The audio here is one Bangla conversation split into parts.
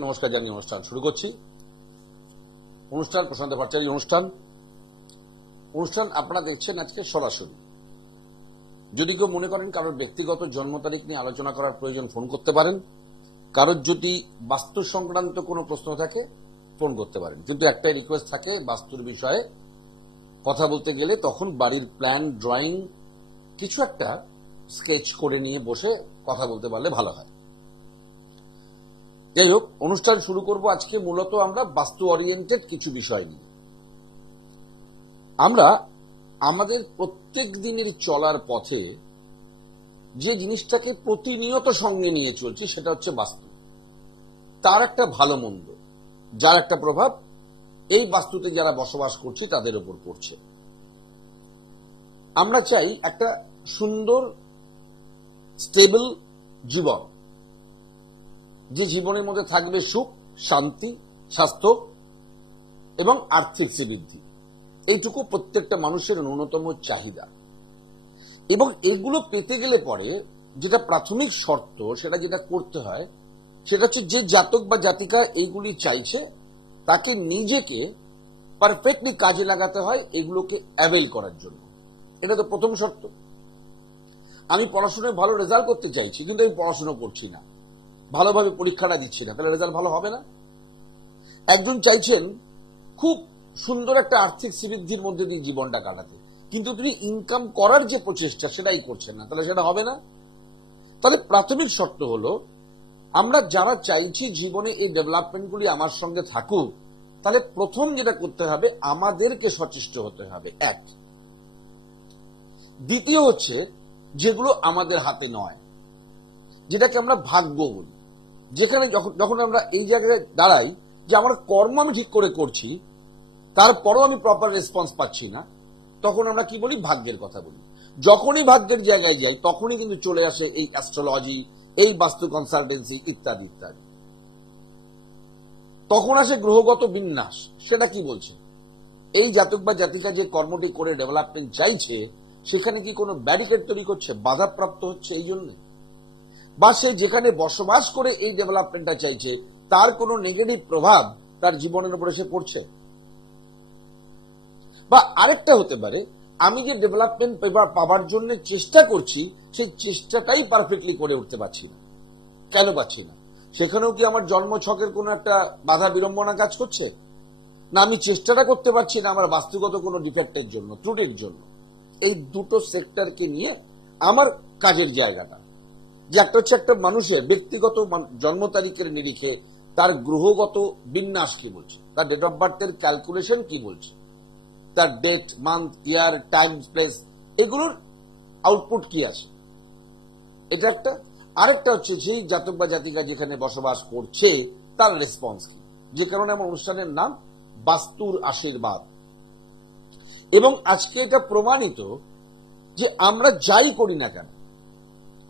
নমস্কার জানিয়ে অনুষ্ঠান শুরু করছি। অনুষ্ঠান প্রশান্ত ভট্টাচার্য অনুষ্ঠান আপনারা দেখছেন আজকে সরাসরি। যদি কেউ মনে করেন কারোর ব্যক্তিগত জন্ম তারিখ নিয়ে আলোচনা করার প্রয়োজন, ফোন করতে পারেন। কারোর যদি বাস্তু সংক্রান্ত কোনো প্রশ্ন থাকে ফোন করতে পারেন, কিন্তু একটাই রিকোয়েস্ট থাকে, বাস্তুর বিষয়ে কথা বলতে গেলে তখন বাড়ির প্ল্যান, ড্রয়িং কিছু একটা স্কেচ করে নিয়ে বসে কথা বলতে পারলে ভালো হয়। যাই হোক, অনুষ্ঠান শুরু করব আজকে মূলত আমরা বাস্তু ওরিয়েন্টেড কিছু বিষয় নিয়ে। আমরা আমাদের প্রত্যেক দিনের চলার পথে যে জিনিসটাকে প্রতিনিয়ত সঙ্গে নিয়ে চলছি সেটা হচ্ছে বাস্তু। তার একটা ভালো মন্দ, যার একটা প্রভাব এই বাস্তুতে যারা বসবাস করছে তাদের উপর পড়ছে। আমরা চাই একটা সুন্দর স্টেবল জীবন, যে জীবনের মধ্যে থাকবে সুখ, শান্তি, স্বাস্থ্য এবং আর্থিক শ্রীবৃদ্ধি। এইটুকু প্রত্যেকটা মানুষের ন্যূনতম চাহিদা। এবং এগুলো পেতে গেলে পরে যেটা প্রাথমিক শর্ত, সেটা যেটা করতে হয় সেটা হচ্ছে যে জাতক বা জাতিকা এইগুলি চাইছে তাকে নিজেকে পারফেক্টলি কাজে লাগাতে হয় এগুলোকে অ্যাভেল করার জন্য। এটা তো প্রথম শর্ত। আমি পড়াশোনায় ভালো রেজাল্ট করতে চাইছি, কিন্তু আমি পড়াশোনা করছি না, ভালোভাবে পরীক্ষাটা দিচ্ছি না, তাহলে রেজাল্ট ভালো হবে না। একজন চাইছেন খুব সুন্দর একটা আর্থিক শ্রীবৃদ্ধির মধ্যে দিয়ে জীবনটা কাটাতে, কিন্তু তিনি ইনকাম করার যে প্রচেষ্টা সেটাই করছেন না, তাহলে সেটা হবে না। তাহলে প্রাথমিক শর্ত হলো, আমরা যারা চাইছি জীবনে এই ডেভেলপমেন্টগুলি আমার সঙ্গে থাকুক, তাহলে প্রথম যেটা করতে হবে আমাদেরকে সচেষ্ট হতে হবে, এক। দ্বিতীয় হচ্ছে যেগুলো আমাদের হাতে নয়, যেটাকে আমরা ভাগ্য বলি। যেখানে যখন আমরা এই জায়গায় দাঁড়াই যে আমার কর্ম আমি ঠিক করে করছি, তারপরও আমি প্রপার রেসপন্স পাচ্ছি না, তখন আমরা কি বলি? ভাগ্যের কথা বলি। যখনই ভাগ্যের জায়গায় যাই তখনই কিন্তু চলে আসে এই অ্যাস্ট্রোলজি, এই বাস্তু কনসালটেন্সি ইত্যাদি ইত্যাদি। তখন আসে গ্রহগত বিন্যাস, সেটা কি বলছে? এই জাতক বা জাতিকা যে কর্মটি করে ডেভেলপমেন্ট চাইছে সেখানে কি কোনো ব্যারিকেড তৈরি করছে, বাধাপ্রাপ্ত হচ্ছে এই জন্য? বা সে যেখানে বসবাস করে এই ডেভেলপমেন্টটা চাইছে তার কোনো নেগেটিভ প্রভাব তার জীবনের উপর এসে পড়ছে? বা আরেকটা হতে পারে, আমি যে ডেভেলপমেন্ট পাবার জন্য চেষ্টা করছি সেই চেষ্টাটাই পারফেক্টলি করে উঠতে পারছি না। কেন পাচ্ছি না? সেখানেও কি আমার জন্মছকের কোনো একটা বাধা বিড়ম্বনা কাজ করছে? না আমি চেষ্টাটা করতে পারছি না আমার বাস্তুগত কোনো ডিফেক্টের জন্য, ত্রুটির জন্য? এই দুটো সেক্টরকে নিয়ে আমার কাজের জায়গাটা, যে একটা হচ্ছে একটা মানুষের ব্যক্তিগত জন্ম তারিখের নিরিখে তার গ্রহগত বিন্যাস কি বলছে, তার ডেট অফ বার্থের ক্যালকুলেশন কি বলছে, তার ডেট, মান্থ, ইয়ার, টাইম, প্লেস, এগুলোর আউটপুট কি আছে, এটা একটা। আরেকটা হচ্ছে সেই জাতক বা জাতিকা যেখানে বসবাস করছে তার রেসপন্স কি, যে কারণে আমার অনুষ্ঠানের নাম বাস্তুর আশীর্বাদ। এবং আজকে এটা প্রমাণিত যে আমরা যাই করি না কেন,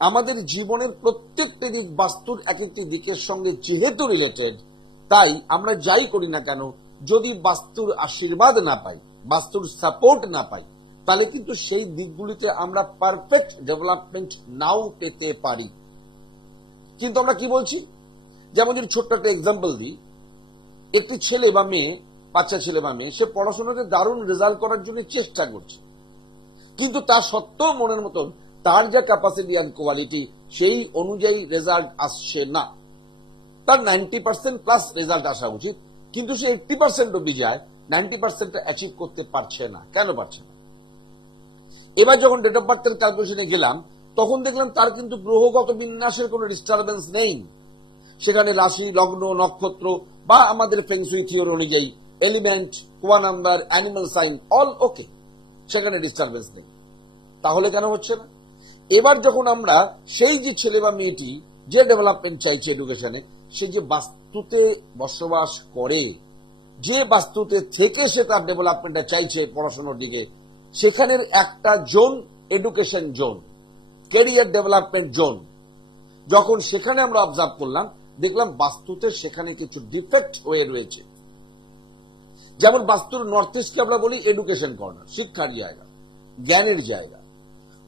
আমাদের জীবনের প্রত্যেকটি দিক বাস্তুর এক একটি দিকের সঙ্গে যেহেতু রিলেটেড, তাই আমরা যাই করি না কেন যদি বাস্তুর আশীর্বাদ না পাই, বাস্তুর সাপোর্ট না পাই, তাহলে কিন্তু সেই দিকগুলিতে আমরা পারফেক্ট ডেভেলপমেন্ট নাও পেতে পারি। কিন্তু আমরা কি বলছি? যেমন যদি ছোট্ট একটা এক্সাম্পল দিই, একটি ছেলে বা মেয়ে, বাচ্চা ছেলে বা মেয়ে, সে পড়াশোনাতে দারুণ রেজাল্ট করার জন্য চেষ্টা করছে, কিন্তু তা সত্ত্বেও মনের মতন তার যা ক্যাপাসিটি অ্যান্ড কোয়ালিটি সেই অনুযায়ী রেজাল্ট আসছে না। তার 90% প্লাস রেজাল্ট আসা উচিত, কিন্তু সে 80% অব্দি যায়, 90% অ্যাচিভ করতে পারছে না। কেন পারছে না? এবার যখন ডেট অফ বার্থের ক্যালকুলেশনে গেলাম তখন দেখলাম তার কিন্তু গ্রহগত বিন্যাসের কোনো ডিস্টারবেন্স নেই। সেখানে রাশি, লগ্ন, নক্ষত্র বা আমাদের ফেংশুই থিওরি অনুযায়ী element, kua number, animal sign all okay, সেখানে ডিস্টারবেন্স নেই। তাহলে কেন হচ্ছে না? এবার যখন আমরা সেই যে ছেলে বা মেয়েটি যে ডেভেলপমেন্ট চাইছে এডুকেশনে, সে যে বাস্তুতে বসবাস করে, যে বাস্তুতে থেকে সে তার ডেভেলপমেন্টটা চাইছে পড়াশোনার দিকে, সেখানের একটা zone education zone, career development zone. যখন সেখানে আমরা অবজার্ভ করলাম, দেখলাম বাস্তুতে সেখানে কিছু ডিফেক্ট হয়ে রয়েছে। যেমন বাস্তুর নর্থ ইস্টকে আমরা বলি এডুকেশন কর্নার, শিক্ষার জায়গা, জ্ঞানের জায়গা।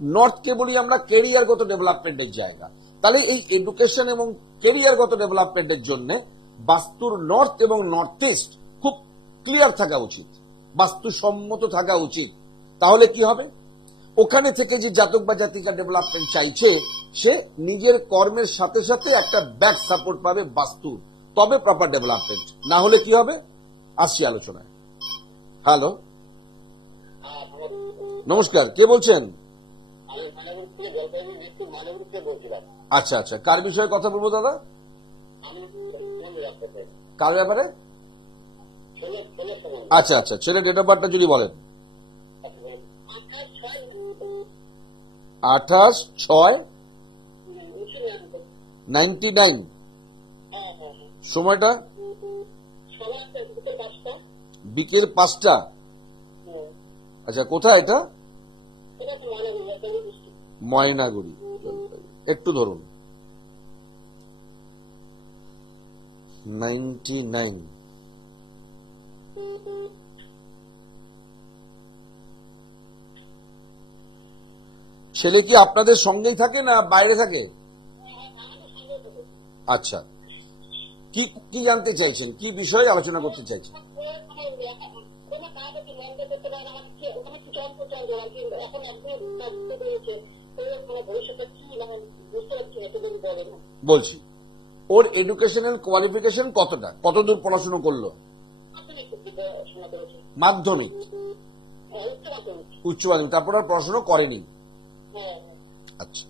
নর্থকে বলি আমরা ক্যারিয়ারগত ডেভেলপমেন্টের জায়গা। তাহলে এই এডুকেশন এবং ক্যারিয়ারগত ডেভেলপমেন্টের জন্য বাস্তুর নর্থ এবং নর্থ ইস্ট খুব ক্লিয়ার থাকা উচিত, বাস্তুসম্মত থাকা উচিত। তাহলে কি হবে, ওখানে থেকে যে জাতক বা জাতিকা ডেভেলপমেন্ট চাইছে সে নিজের কর্মের সাথে সাথে একটা ব্যাক সাপোর্ট পাবে বাস্তুর, তবে প্রপার ডেভেলপমেন্ট। না হলে কি হবে, আসছি আলোচনায়। হ্যালো, নমস্কার, কে বলছেন? আচ্ছা আচ্ছা, কার বিষয়ে কথা বলবো দাদা? কার ব্যাপারে? আচ্ছা আচ্ছা, ছেলে ডেট অফ বার্থটা যদি বলেন। 28/6/99। সময়টা বিকেল 5টা। আচ্ছা, কোথায় এটা? ময়নাগুড়ি। একটু ধরুন। 99। ছেলে কি আপনাদের সঙ্গেই থাকে না বাইরে থাকে? আচ্ছা, কি কি জানতে চাইছেন, কি বিষয়ে আলোচনা করতে চাইছেন? বলছি, ওর এডুকেশনাল কোয়ালিফিকেশন কতটা, কতদূর পড়াশোনা করলো? মাধ্যমিক, উচ্চ মাধ্যমিক, তারপর আর পড়াশোনা করেনি। আচ্ছা,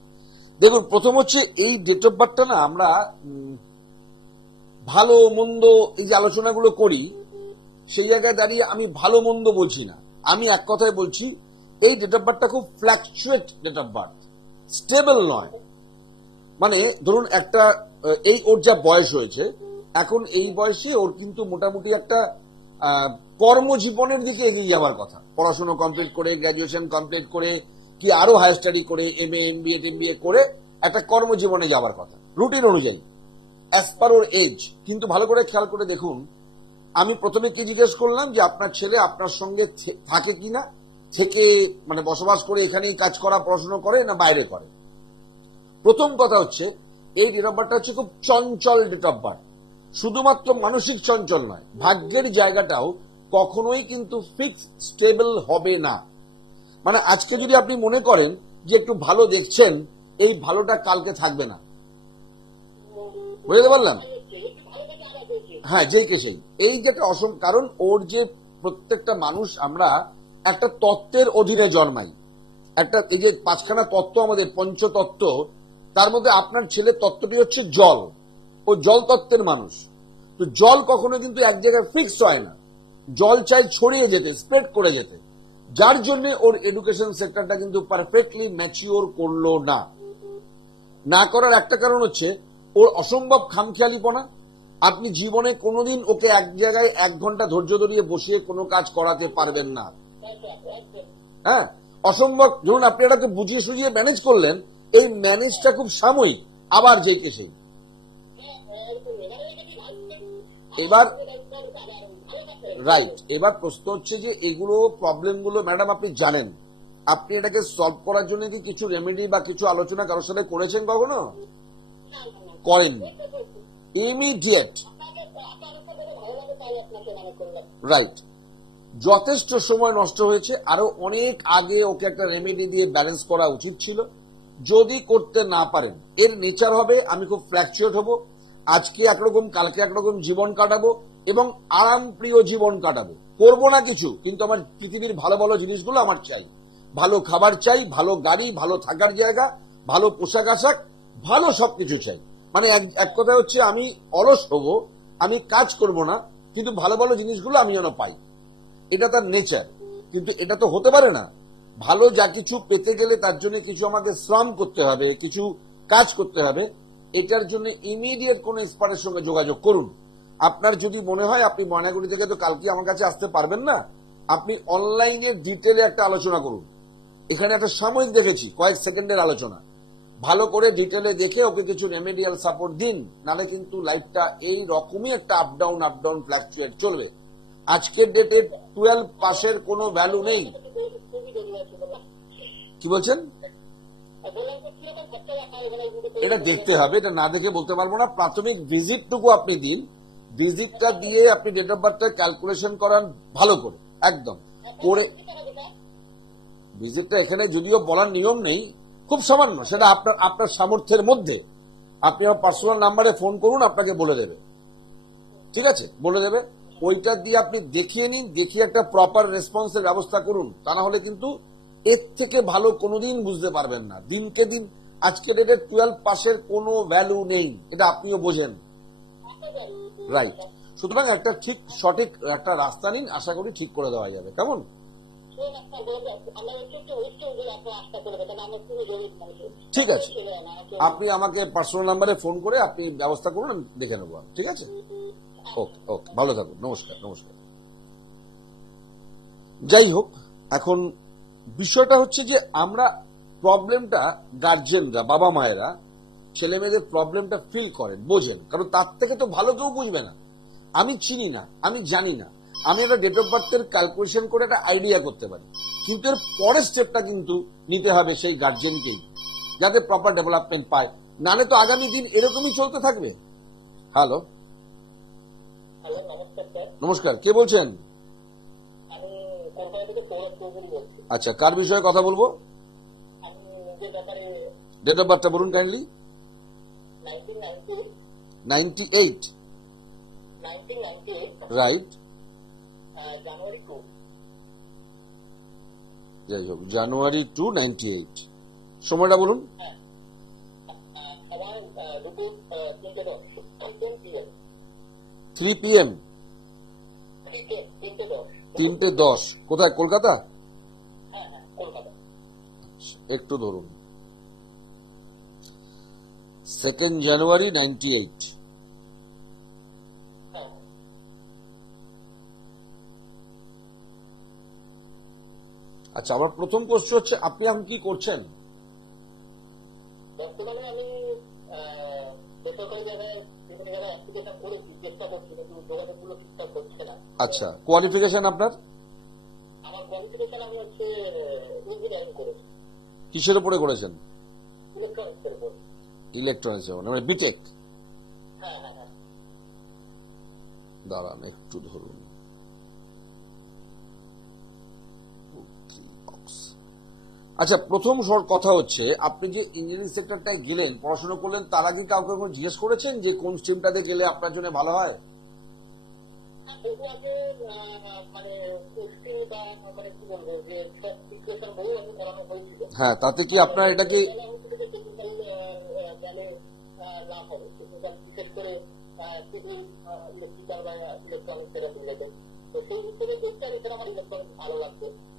দেখুন, প্রথম হচ্ছে এই ডেট অফ বার্থটা না আমরা ভালো মন্দ এই যে আলোচনাগুলো করি সেই জায়গায় দাঁড়িয়ে আমি ভালো মন্দ বলছি না, আমি এক কথায় বলছি এই ডেট অফ বার্থটা খুব fluctuate date of birth, stable নয়। মানে ধরুন একটা এই ওর যা বয়স হয়েছে এখন, এই বয়সে ওর কিন্তু মোটামুটি একটা কর্মজীবনের দিকে এগিয়ে যাওয়ার কথা, পড়াশোনা কমপ্লিট করে, গ্রাজুয়েশন কমপ্লিট করে, কি আরো হায়ার স্টাডি করে, এমএ এমবিএ করে একটা কর্মজীবনে যাওয়ার কথা রুটিন অনুযায়ী, অ্যাজ পার ওর এজ। কিন্তু ভালো করে খেয়াল করে দেখুন, আমি প্রথমে কি জিজ্ঞেস করলাম যে আপনার ছেলে আপনার সঙ্গে থাকে কিনা, থেকে মানে বসবাস করে এখানেই কাজ করা পড়াশোনা করে না বাইরে করে। প্রথম কথা হচ্ছে এই ডেট অফ বার্থটা হচ্ছে খুব চঞ্চল ডেট অফ বার্থ, শুধুমাত্র মানসিক চঞ্চল নয়, ভাগ্যের জায়গাটাও কখনোই কিন্তু ফিক্স স্টেবল হবে না। মানে আজকে যদি আপনি মনে করেন যে একটু ভালো দেখছেন, এই ভালোটা কালকে থাকবে না, বুঝতে পারলাম? হ্যাঁ, যেই কে সেই, এই যে একটা কারণ ওর যে প্রত্যেকটা মানুষ আমরা একটা তত্ত্বের অধীনে জন্মাই, একটা এই যে 5খানা তত্ত্ব আমাদের পঞ্চতত্ত্ব, তার মধ্যে আপনার ছেলের তত্ত্বটি হচ্ছে জল, ও জল তত্ত্বের মানুষ। তো জল কখনো কিন্তু এক জায়গায় ফিক্স হয় না, জল চাই ছড়িয়ে যেতে, স্প্রেড করে যেতে, যার জন্য ওর এডুকেশন সেক্টরটা কিন্তু পারফেক্টলি ম্যাচিওর করলো না। না করার একটা কারণ হচ্ছে ওর অসম্ভব খামখেয়ালিপনা। আপনি জীবনে কোনোদিন ওকে এক জায়গায় 1 ঘন্টা ধৈর্য ধরিয়ে বসিয়ে কোনো কাজ করাতে পারবেন না। হ্যাঁ, অসম্ভব। ধরুন আপনি এটাকে বুঝিয়ে সুঝিয়ে ম্যানেজ করলেন, এই ম্যানেজটা খুব সাময়িক, আবার যেই কে সেই। এবার রাইট, এবার প্রশ্ন হচ্ছে যে এগুলো প্রবলেমগুলো ম্যাডাম আপনি জানেন, আপনি এটাকে সলভ করার জন্য কি কিছু রেমেডি বা কিছু আলোচনা কারোর সাথে করেছেন কখনো? করেননি। ইমিডিয়েট, রাইট, যথেষ্ট সময় নষ্ট হয়েছে, আরো অনেক আগে ওকে একটা রেমেডি দিয়ে ব্যালেন্স করা উচিত ছিল। যদি করতে না পারেন, এর নেচার হবে আমি খুব ফ্ল্যাকচুয়েট হব, আজকে একরকম কালকে একরকম জীবন কাটাবো এবং আরাম প্রিয় জীবন কাটাবো, করবো না কিছু, কিন্তু আমার পৃথিবীর ভালো ভালো জিনিসগুলো আমার চাই, ভালো খাবার চাই, ভালো গাড়ি, ভালো থাকার জায়গা, ভালো পোশাক আশাক, ভালো সবকিছু চাই। মানে এক কথা হচ্ছে আমি অলস হব, আমি কাজ করব না, কিন্তু ভালো ভালো জিনিসগুলো আমি যেন পাই, এটা তার নেচার। কিন্তু এটা তো হতে পারে না, ভালো যা কিছু পেতে গেলে তার জন্য কিছু আমাকে শ্রম করতে হবে, কিছু কাজ করতে হবে। এটার জন্য ইমিডিয়েট কোন এক্সপার্টের সঙ্গে যোগাযোগ করুন। আপনার যদি মনে হয় আপনি ময়নাগুড়ি থেকে তো কালকে আমার কাছে আসতে পারবেন না, আপনি অনলাইনে ডিটেলে একটা আলোচনা করুন। এখানে একটা সাময়িক দেখেছি, কয়েক সেকেন্ডের আলোচনা, ভালো করে ডিটেলে দেখে ওকে কিছু রেমেডিয়াল সাপোর্ট দিন, নাহলে কিন্তু লাইফটা এই রকমই একটা আপ ডাউন ফ্ল্যাকচুয়েট চলবে। আজকের ডেটে 12 পাসের কোনো ভ্যালু নেই। কি বলছেন? এটা দেখতে হবে, এটা না দেখে বলতে পারবো না। প্রাথমিক ভিজিটটুকু আপনি দিন, ভিজিটটা দিয়ে আপনি ডেট অফ বার্থটা ক্যালকুলেশন করান ভালো করে, একদম করে। ভিজিটটা এখানে যদিও বলার নিয়ম নেই, খুব সামান্য, সেটা আপনার আপনার সামর্থ্যের মধ্যে। আপনি আমার পার্সোনাল নাম্বারে ফোন করুন, আপনাকে বলে দেবে, ঠিক আছে, বলে দেবে। ওইটা দিয়ে আপনি দেখিয়ে নিন, দেখিয়ে একটা প্রপার রেসপন্সের ব্যবস্থা করুন। তা না হলে কিন্তু এর থেকে ভালো কোনোদিন বুঝতে পারবেন না। দিনকে দিন আজকে ডেটে 12 পাসের কোনো ভ্যালু নেই, এটা আপনিও বোঝেন, রাইট। সুতরাং একটা ঠিক সঠিক একটা রাস্তা নিন, আশা করি ঠিক করে দেওয়া যাবে। কেমন? ঠিক আছে, আপনি আমাকে পার্সোনাল নাম্বারে ফোন করে আপনি ব্যবস্থা করুন, আমি দেখে নেবো, ঠিক আছে? ওকে ওকে, ভালো থাকুন, নমস্কার নমস্কার। যাই হোক, এখন বিষয়টা হচ্ছে যে আমরা প্রবলেমটা, গার্জেনরা, বাবা মায়েরা ছেলে মেয়েদের প্রবলেমটা ফিল করেন, বোঝেন, কারণ তার থেকে তো ভালো কেউ বুঝবে না। আমি চিনি না, আমি জানি না, আমি একটা ডেট অফ বার্থের ক্যালকুলেশন করে একটা আইডিয়া করতে পারি, কিন্তু এর পরের স্টেপটা কিন্তু নিতে হবে সেই গার্জেনকেই, যাতে প্রপার ডেভেলপমেন্ট পায়। নালে তো আগামী দিন এরকমই চলতে থাকবে। হ্যালো, নমস্কার, কে বলছেন? আচ্ছা, কার বিষয়ে কথা বলবো? ডেট অফ বার্থটা বলুন কাইন্ডলি। 98, রাইট। যাই হোক, জানুয়ারি 2, 98। সময়টা বলুন। 3 PM, 3:10। কোথায়? কলকাতা? একটু ধরুন, 2 জানুয়ারি 98। আচ্ছা, আমার প্রথম কোশ্চেন হচ্ছে, আপনি এখন কি করছেন? বর্তমানে আমি বেসরকারি জায়গায় বিভিন্ন জায়গায় অ্যাপ্লিকেশন করেছি, চেষ্টা করছি, কিন্তু যোগাযোগগুলো ঠিকঠাক হচ্ছে না। আচ্ছা, কোয়ালিফিকেশন আপনার? আমার কোয়ালিফিকেশন আমি হচ্ছে ইঞ্জিনিয়ারিং করেছি। কিসের উপরে করেছেন? ইলেকট্রনিক্সের উপর। ইলেকট্রনিক্স, মানে বিটেক? হ্যাঁ হ্যাঁ হ্যাঁ। দাঁড়ান একটু ধরুন। আচ্ছা, প্রথম কথা হচ্ছে, আপনি যে ইঞ্জিনিয়ারিং সেক্টরটায় গেলেন, পড়াশোনা করলেন, তার আগে কাউকে জিজ্ঞেস করেছেন যে কোন স্ট্রিমটাতে গেলে আপনার জন্য ভালো হয়? হ্যাঁ, তাতে কি আপনার এটা কি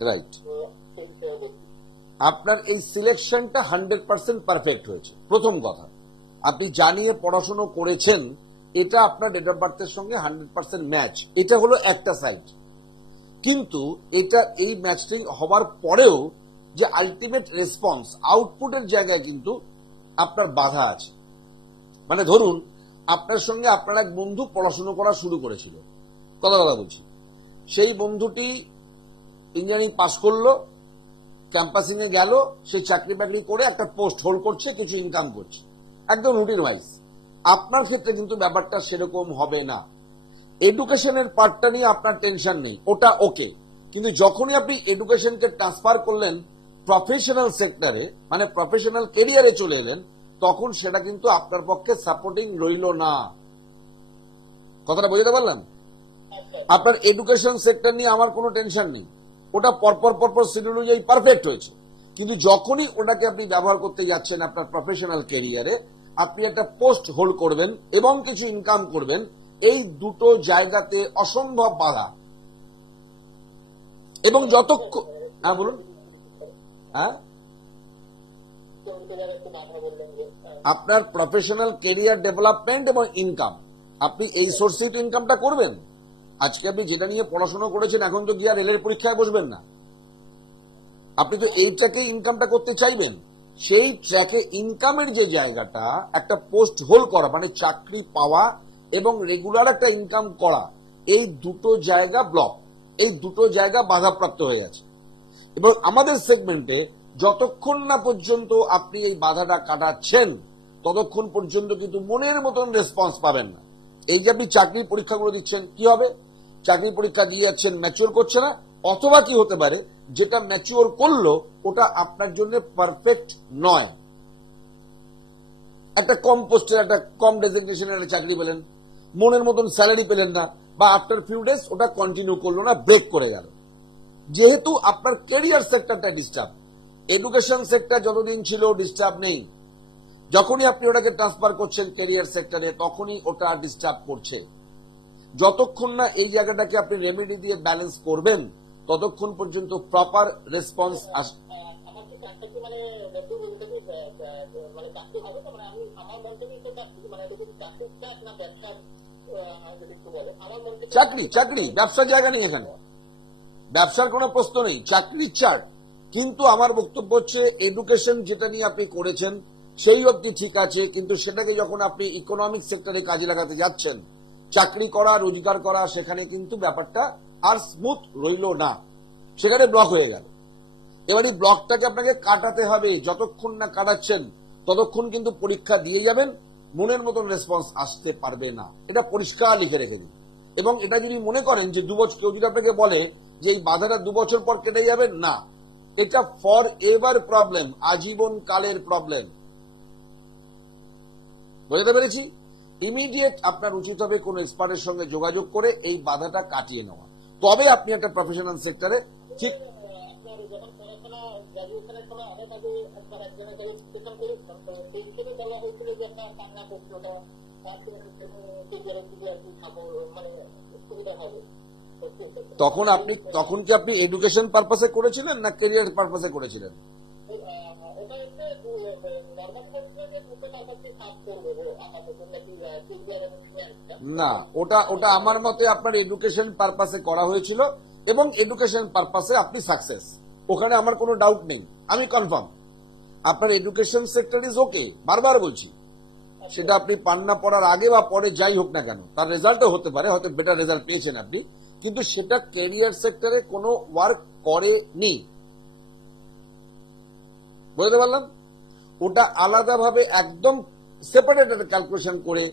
রাইট? আপনার এই সিলেকশনটা 100% পারফেক্ট হয়েছে। প্রথম কথা, আপনি জানিয়ে পড়াশোনা করেছেন, এটা আপনার ডেট অফ বার্থের সঙ্গে 100% ম্যাচ। এটা হলো একটা সাইড। কিন্তু এটা এই ম্যাচটি হবার পরেও যে আলটিমেট রেসপন্স, আউটপুটের জায়গায় কিন্তু আপনার বাধা আছে। মানে ধরুন, আপনার সঙ্গে আপনার এক বন্ধু পড়াশোনা করা শুরু করেছিল, কথা বলছি, সেই বন্ধুটি ইঞ্জিনিয়ারিং পাস করলো, ক্যাম্পাসিং এ গেল, সে চাকরি বাকরি করে একটা পোস্ট হোল্ড করছে, কিছু ইনকাম করছে, একদম রুটিন ওয়াইজ। আপনার ক্ষেত্রে কিন্তু ব্যাপারটা সেরকম হবে না। এডুকেশনের পার্টটা নিয়ে আপনার টেনশন নেই, ওটা ওকে। কিন্তু যখনই আপনি এডুকেশনকে ট্রান্সফার করলেন প্রফেশনাল সেক্টরে, মানে প্রফেশনাল কেরিয়ারে চলে এলেন, তখন সেটা কিন্তু আপনার পক্ষে সাপোর্টিং রইল না। কথাটা বুঝতে পারলাম? আপনার এডুকেশন সেক্টর নিয়ে আমার কোনো টেনশন নেই, ওটা পরপর শিডিউল অনুযায়ী পারফেক্ট হয়েছে। কিন্তু যখনই ওটাকে আপনি ব্যবহার করতে যাচ্ছেন আপনার প্রফেশনাল ক্যারিয়ারে, আপনি একটা পোস্ট হোল্ড করবেন এবং কিছু ইনকাম করবেন, এই দুটো জায়গাতে অসম্ভব বাধা। এবং যতক্ষণ, হ্যাঁ বলুন, হ্যাঁ, আপনার প্রফেশনাল ক্যারিয়ার ডেভেলপমেন্ট এবং ইনকাম, আপনি এই সোর্সেই তো ইনকামটা করবেন। আজকে আপনি যেটা নিয়ে পড়াশোনা করেছেন, এখন তো গিয়ে রেলের পরীক্ষায় বসবেন না, আপনি তো এই ট্র্যাকে ইনকামটা করতে চাইবেন। সেই ট্র্যাকে ইনকামের যে জায়গাটা, একটা পোস্ট হোল্ড করা মানে চাকরি পাওয়া এবং রেগুলার একটা ইনকাম করা, এই দুটো জায়গা ব্লক, এই দুটো জায়গা বাধাপ্রাপ্ত হয়ে গেছে। এবং আমাদের সেগমেন্টে যতক্ষণ না পর্যন্ত আপনি এই বাধাটা কাটাচ্ছেন, ততক্ষণ পর্যন্ত কিন্তু মনের মতন রেসপন্স পাবেন না। এই যে আপনি চাকরির পরীক্ষাগুলো দিচ্ছেন, কি হবে? চাকরির পরীক্ষা দিয়ে যাচ্ছেন, ম্যাচিওর করছে না, অথবা কি হতে পারে, যেটা ম্যাচিওর করলো ওটা আপনার জন্য পারফেক্ট নয়। একটা কম পোস্টের, একটা কম ডেজিগনেশনের একটা চাকরি পেলেন, মনের মতন স্যালারি পেলেন না, বা আফটার ফিউ ডেজ ওটা কন্টিনিউ করলো না, ব্রেক করে গেল। যেহেতু আপনার ক্যারিয়ার সেক্টরটা ডিস্টার্ব, এডুকেশন সেক্টর যতদিন ছিল ডিস্টার্ব নেই, যখনই আপনি ওটাকে ট্রান্সফার করছেন ক্যারিয়ার সেক্টরে তখনই ওটা ডিস্টার্ব করছে। যতক্ষণ না এই জায়গাটাকে আপনি রেমেডি দিয়ে ব্যালেন্স করবেন ততক্ষণ পর্যন্ত প্রপার রেসপন্স আমার কি চাকরি মানে মানে চাকরি হবে তো, মানে আমি আমার মন থেকেই তো চাকরি, মানে এটা যদি চাকরির চাপ না ব্যবসার, যদি একটু বলে আমার মন থেকে চাকরি, চাকরি, ব্যবসার জায়গা নেই এখানে, ব্যবসার কোনো প্রশ্ন নেই, চাকরির চার্ট। কিন্তু আমার বক্তব্য হচ্ছে এডুকেশন যেটা নিয়ে আপনি করেছেন সেই অবধি ঠিক আছে, কিন্তু সেটাকে যখন আপনি ইকোনমিক সেক্টরে কাজে লাগাতে যাচ্ছেন, চাকরি করা, রোজগার করা, সেখানে কিন্তু ব্যাপারটা আর স্মুথ রইল না, সেখানে ব্লক হয়ে গেল। এবার এই ব্লকটাকে আপনাকে কাটাতে হবে, যতক্ষণ না কাটাচ্ছেন ততক্ষণ কিন্তু পরীক্ষা দিয়ে যাবেন, মনের মতন রেসপন্স আসতে পারবে না, এটা পরিষ্কার লিখে রেখে দিন। এবং এটা যদি মনে করেন যে 2 বছর, কেউ যদি আপনাকে বলে যে এই বাধাটা 2 বছর পর কেটে যাবে, না, এটা ফর এভার প্রবলেম, আজীবন কালের প্রবলেম। বুঝতে পেরেছি? ইমিডিয়েট আপনার উচিত হবে কোন এক্সপার্টের সঙ্গে যোগাযোগ করে এই বাধাটা কাটিয়ে নেওয়া, তবে আপনি একটা প্রফেশনাল সেক্টরে ঠিক। আপনার যখন পড়াশোনা গ্রাজুয়েশনের সময় অনেক আগে একবার একজনের কাছে ডিসকাশন করেছিলাম, তো সেই হিসেবে বলা হয়েছিল যে আপনার কান্না করছে, ওটা মানে সুবিধা হবে। তখন কি আপনি এডুকেশন পারপাসে করেছিলেন না ক্যারিয়ার পারপাসে করেছিলেন? ওটা হচ্ছে নর্মাল বলছিল যে দুটো টাকাকে সাফ করবো আপাতত, নাকি কেরিয়ার এবং ফিনান্সটা। না, ওটা আমার মতে আপনার এডুকেশন পারপাসে করা হয়েছিল এবং এডুকেশন পারপাসে আপনি সাকসেস, ওখানে আমার কোনো ডাউট নেই, আমি কনফার্ম আপনার এডুকেশন সেক্টর ইজ ওকে। বারবার বলছি, সেটা আপনি পান না পড়ার আগে বা পরে যাই হোক না কেন, তার রেজাল্টও হতে পারে, হয়তো বেটার রেজাল্ট পেয়েছেন আপনি, কিন্তু সেটা ক্যারিয়ার সেক্টরে কোনো ওয়ার্ক করেনি। বুঝতে পারলাম? ওটা আলাদাভাবে একদম সেপারেট একটা ক্যালকুলেশন করে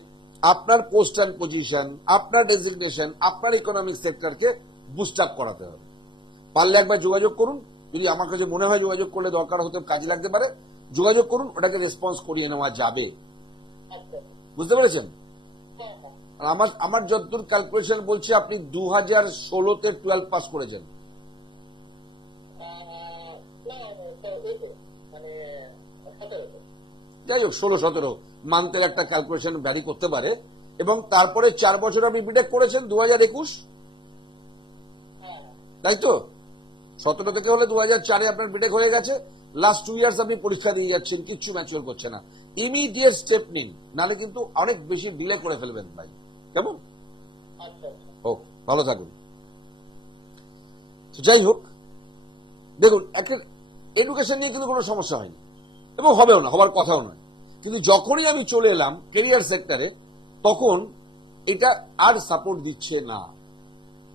আপনার পোস্ট অ্যান্ড পজিশন, আপনার ডেজিগনেশন, আপনার ইকোনমিক সেক্টরকে বুস্ট আপ করাতে হবে। পারলে একবার যোগাযোগ করুন, যদি আমার কাছে মনে হয় যোগাযোগ করলে দরকার হতে কাজে লাগতে পারে, যোগাযোগ করুন, ওটাকে রেসপন্স করিয়ে নেওয়া যাবে। বুঝতে পেরেছেন? আমার যতদূর ক্যালকুলেশন বলছে আপনি 2016-তে 12 পাস করেছেন। যাই হোক, 16-17 মান্থের একটা ক্যালকুলেশন ভ্যারি করতে পারে, এবং তারপরে 4 বছর আপনি বিটেক করেছেন 2021, তাই তো? 17 থেকে হলে 2004-এ আপনার বিটেক হয়ে গেছে, লাস্ট 2 ইয়ার্স আপনি পরীক্ষা দিয়ে যাচ্ছেন, কিচ্ছু ম্যাচিওর করছে না। ইমিডিয়েট স্টেপ নিন, নাহলে কিন্তু অনেক বেশি ডিলে করে ফেলবেন ভাই। কেমন? হোক, ভালো থাকুন। যাই হোক, দেখুন, একটা এডুকেশন নিয়ে কিন্তু কোনো সমস্যা হয়নি এবং হবেও না, হবার কথাও নয়, কিন্তু যখনই আমি চলে এলাম ক্যারিয়ার সেক্টরে তখন এটা আর সাপোর্ট দিচ্ছে না,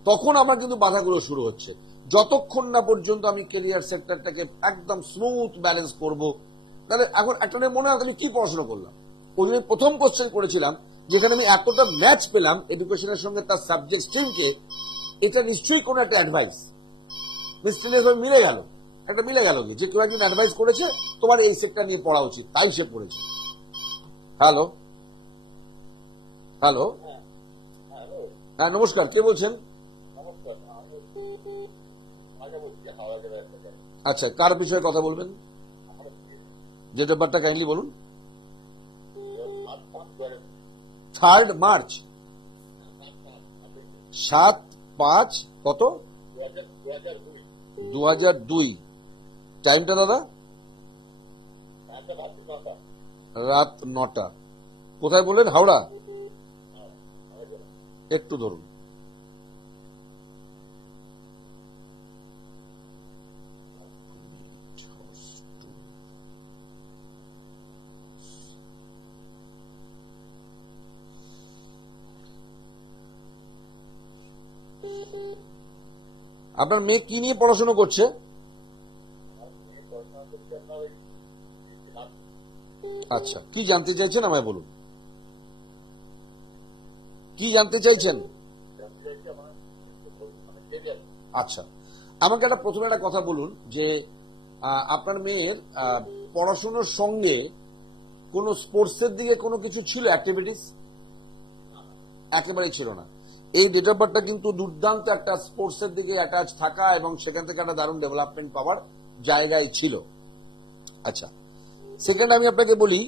তখন আমার কিন্তু বাধাগুলো শুরু হচ্ছে। যতক্ষণ না পর্যন্ত আমি ক্যারিয়ার সেক্টরটাকে একদম স্মুথ ব্যালেন্স করব, তাহলে এখন একটা মনে হয় আমি কি পড়াশোনা করলাম। ওই জন্য প্রথম কোশ্চেন করেছিলাম, যেখানে আমি এতটা ম্যাচ পেলাম এডুকেশনের সঙ্গে তার সাবজেক্ট স্ট্রিমকে, এটা নিশ্চয়ই কোনো একটা অ্যাডভাইস মিস্টেরিয়াস মিলে গেল, একটা মিলে গেল কি যে কেউ একজন অ্যাডভাইস করেছে তোমার এই সেক্টর নিয়ে পড়া উচিত, তাই সে পড়েছে। হ্যালো, হ্যালো, হ্যাঁ নমস্কার, কে বলছেন? আচ্ছা, কার বিষয়ে কথা বলবেন? ডেট অফ বার্থটা কাইন্ডলি বলুন। 3 মার্চ, 7/5 কত? 2002। টাইমটা দাদা? রাত 9টা। কোথায় বললেন? হাওড়া? একটু ধরুন। আপনার মেয়ে কি নিয়ে পড়াশোনা করছে? আচ্ছা, কি জানতে চাইছেন আমায় বলুন। কি জানতে চাইছেন? জানতে চাইছি আমার মানে কেরিয়ার। আচ্ছা, আমাকে প্রথমে একটা কথা বলুন যে আপনার মেয়ের পড়াশোনার সঙ্গে কোনো স্পোর্টসের দিকে কোনো কিছু ছিল, অ্যাক্টিভিটিস? একেবারেই ছিল না। এই ডেট অফ বার্থটা কিন্তু দুর্দান্ত একটা স্পোর্টসের দিকে অ্যাটাচ থাকা এবং সেখান থেকে একটা দারুণ ডেভেলপমেন্ট পাওয়ার জায়গায় ছিল। আচ্ছা, সেকেন্ড আমি আপনাকে বলি,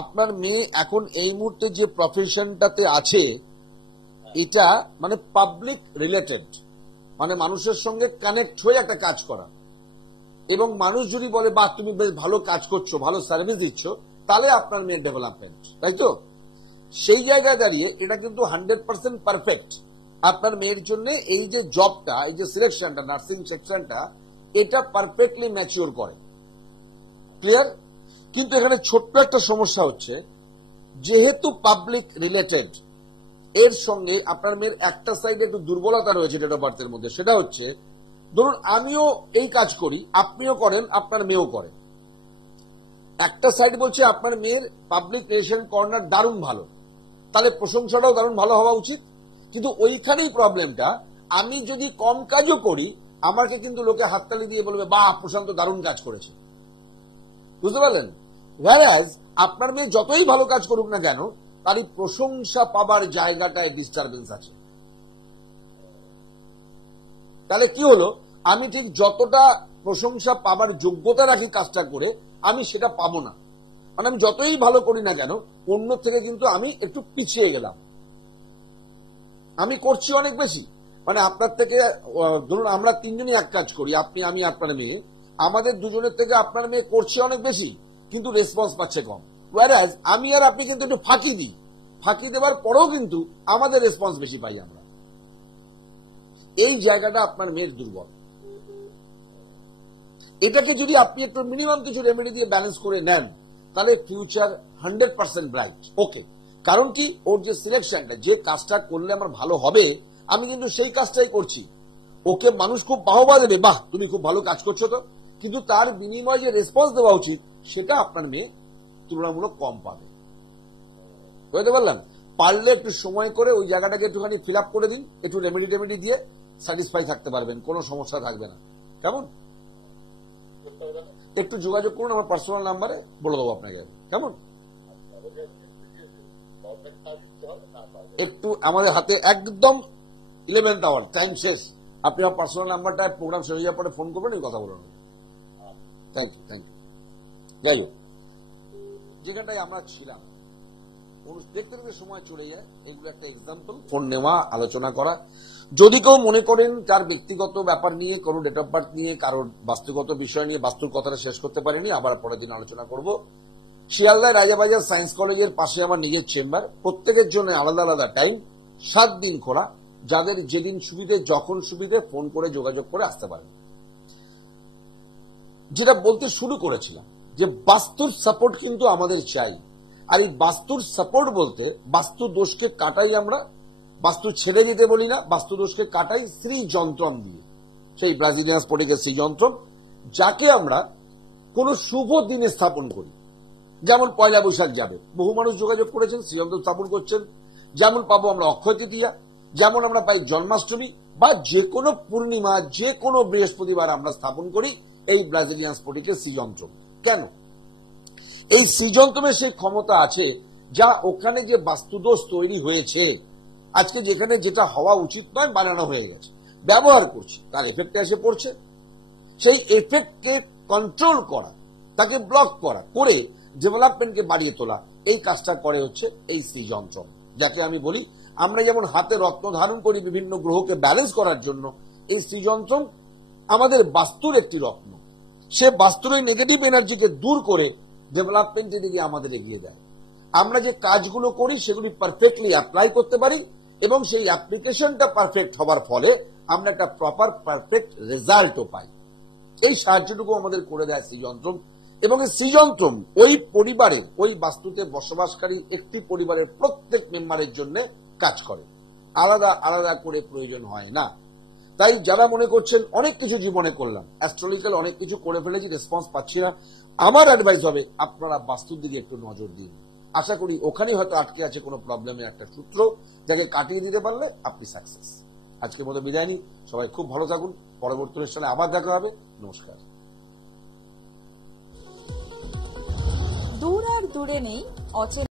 আপনার মেয়ে এখন এই মুহূর্তে যে প্রফেশনটাতে আছে এটা মানে পাবলিক রিলেটেড, মানে মানুষের সঙ্গে কানেক্ট হয়ে একটা কাজ করা, এবং মানুষ যদি বলে বাহ তুমি বেশ ভালো কাজ করছো, ভালো সার্ভিস দিচ্ছ, তাহলে আপনার মেয়ের ডেভেলপমেন্ট, তাই তো? সেই জায়গায় দাঁড়িয়ে এটা কিন্তু 100% পারফেক্ট আপনার মেয়ের জন্য। এই যে জবটা, এই যে সিলেকশনটা, নার্সিং সেকশনটা, এটা পারফেক্টলি ম্যাচিওর করে। ক্লিয়ার? কিন্তু এখানে ছোট্ট একটা সমস্যা হচ্ছে, যেহেতু পাবলিক রিলেটেড, এর সঙ্গে আপনার মেয়ের একটা সাইডে একটু দুর্বলতা রয়েছে ডেট অফ বার্থের মধ্যে। সেটা হচ্ছে, ধরুন আমিও এই কাজ করি, আপনিও করেন, আপনার মেয়েও করে। একটা সাইড বলছে আপনার মেয়ের পাবলিক রিলেশন কর্নার দারুণ ভালো, তাহলে প্রশংসাটাও দারুণ ভালো হওয়া উচিত। কিন্তু ওইখানেই প্রবলেমটা, আমি যদি কম কাজও করি আমাকে কিন্তু লোকে হাততালি দিয়ে বলবে বাহ প্রশান্ত দারুণ কাজ করেছে, বুঝতে পারলেন? whereas আপনার মেয়ে যতই ভালো কাজ করুক না কেন, তারই প্রশংসা পাবার জায়গাটায় ডিস্টারবেন্স আছে। তাহলে কি হলো, আমি ঠিক যতটা প্রশংসা পাবার যোগ্যতা রাখি কাজটা করে, আমি সেটা পাবো না। মানে আমি যতই ভালো করি না কেন, অন্য থেকে কিন্তু আমি একটু পিছিয়ে গেলাম। আমি করছি অনেক বেশি, মানে আপনার থেকে, ধরুন আমরা তিনজনই এক কাজ করি, আপনি, আমি, আপনার মেয়ে, আমাদের দুজনের থেকে আপনার মেয়ে করছে অনেক বেশি, কিন্তু রেসপন্স পাচ্ছে কম। whereas আমি আর আপনি কিন্তু একটু ফাঁকি দিই, ফাঁকি দেওয়ার পরেও কিন্তু আমাদের রেসপন্স বেশি পাই আমরা। এই জায়গাটা আপনার মেয়ের দুর্বল। এটাকে যদি আপনি একটু মিনিমাম কিছু রেমেডি দিয়ে ব্যালেন্স করে নেন, তাহলে ফিউচার 100% ব্রাইট। ওকে, কারণ কি, ওর যে সিলেকশনটা, যে কাজটা করলে আমার ভালো হবে, আমি কিন্তু সেই কাজটাই করছি। ওকে মানুষ খুব বাহবা দেবে, বাহ তুমি খুব ভালো কাজ করছো তো, কিন্তু তার বিনিময়ে যে রেসপন্স দেওয়া উচিত সেটা আপনার মেয়ে তুলনামূলক কম পাবে। বুঝতে পারলাম? পারলে একটু সময় করে ওই জায়গাটাকে একটুখানি ফিল আপ করে দিন, একটু রেমেডি টেমেডি দিয়ে স্যাটিসফাই থাকতে পারবেন, কোনো সমস্যা থাকবে না। কেমন? একটু যোগাযোগ করুন আমার পার্সোনাল নাম্বারে, বলে দেবো আপনাকে। কেমন? একটু আমাদের হাতে একদম 11th আওয়ার, টাইম শেষ। আপনি আমার পার্সোনাল নাম্বারটা প্রোগ্রাম শেষ হয়ে যাওয়ার পরে ফোন করবেন, এই কথা বলুন। Thank you, thank you. যাই হোক, যেখানটায় আমরা ছিলাম, দেখতে দেখতে সময় চলে যায়। এগুলো একটা এক্সাম্পল, ফোন নেওয়া, আলোচনা করা। যদি কেউ মনে করেন তার ব্যক্তিগত ব্যাপার নিয়ে, কোনো ডেট অফ বার্থ নিয়ে, কারোর বাস্তুগত বিষয় নিয়ে, বাস্তুর কথাটা শেষ করতে পারিনি, আবার পরের দিন আলোচনা করব। শিয়ালদায় রাজাবাজার সায়েন্স কলেজের পাশে আমার নিজের চেম্বার, প্রত্যেকের জন্য আলাদা আলাদা টাইম, 7 দিন খোলা। যাদের যেদিন সুবিধে, যখন সুবিধে, ফোন করে যোগাযোগ করে আসতে পারেন। যেটা বলতে শুরু করেছিলাম, যে বাস্তুর সাপোর্ট কিন্তু আমাদের চাই। আর এই বাস্তুর সাপোর্ট বলতে, বাস্তু দোষকে কাটাই আমরা, বাস্তু ছেড়ে দিতে বলি না, বাস্তু দোষকে কাটাই শ্রী যন্ত্রম দিয়ে, সেই ব্রাজিলিয়ান স্ফটিকের শ্রী যন্ত্রম, যাকে আমরা কোন শুভ দিনে স্থাপন করি। যেমন পয়লা বৈশাখ যাবে, বহু মানুষ যোগাযোগ করেছেন, শ্রীযন্ত্র স্থাপন করছেন। যেমন পাবো আমরা অক্ষয় তৃতীয়া, যেমন আমরা পাই জন্মাষ্টমী, বা যে কোনো পূর্ণিমা, যে কোনো বৃহস্পতিবার আমরা স্থাপন করি এই ব্রাজিলিয়ান স্ফটিকের শ্রীযন্ত্রম। কেন? এই শ্রীযন্ত্রমের সেই ক্ষমতা আছে, যা ওখানে যে বাস্তুদোষ তৈরি হয়েছে, আজকে যেখানে যেটা হওয়া উচিত নয় বানানো হয়ে গেছে, ব্যবহার করছি, তার এফেক্টে এসে পড়ছে। সেই এফেক্টকে কন্ট্রোল করা, তাকে ব্লক করা, করে ডেভেলপমেন্টকে বাড়িয়ে তোলা, এই কাজটা করে হচ্ছে এই শ্রীযন্ত্রম। যাতে আমি বলি, আমরা যেমন হাতে রত্ন ধারণ করি বিভিন্ন গ্রহকে ব্যালেন্স করার জন্য, এই শ্রীযন্ত্রম আমাদের বাস্তুর একটি রত্ন। সে বাস্তুর এই নেগেটিভ এনার্জিকে দূর করে ডেভেলপমেন্টের দিকে আমাদের এগিয়ে দেয়। আমরা যে কাজগুলো করি সেগুলি পারফেক্টলি অ্যাপ্লাই করতে পারি, এবং সেই অ্যাপ্লিকেশনটা পারফেক্ট হবার ফলে আমরা একটা প্রপার পারফেক্ট রেজাল্টও পাই। এই সাহায্যটুকু আমাদের করে দেয় শ্রীযন্ত্রম। এবং এই শ্রীযন্ত্রম ওই পরিবারের, ওই বাস্তুতে বসবাসকারী একটি পরিবারের প্রত্যেক মেম্বারের জন্য কাজ করে, আলাদা আলাদা করে প্রয়োজন হয় না। তাই যারা মনে করছেন অনেক কিছু জীবনে করলাম, অ্যাস্ট্রোলজিক্যাল অনেক কিছু করে ফেলেছি, রেসপন্স পাচ্ছি না, আমার অ্যাডভাইস হবে আপনারা বাস্তুর দিকে একটু নজর দিন। আশা করি ওখানেই হয়তো আটকে আছে কোনো প্রবলেমের একটা সূত্র, যাকে কাটিয়ে দিতে পারলে আপনি সাকসেস। আজকের মতো বিদায় নিই, সবাই খুব ভালো থাকুন, পরবর্তী অনুষ্ঠানে আবার দেখা হবে। নমস্কার। দূর আর দূরে নেই অচেনা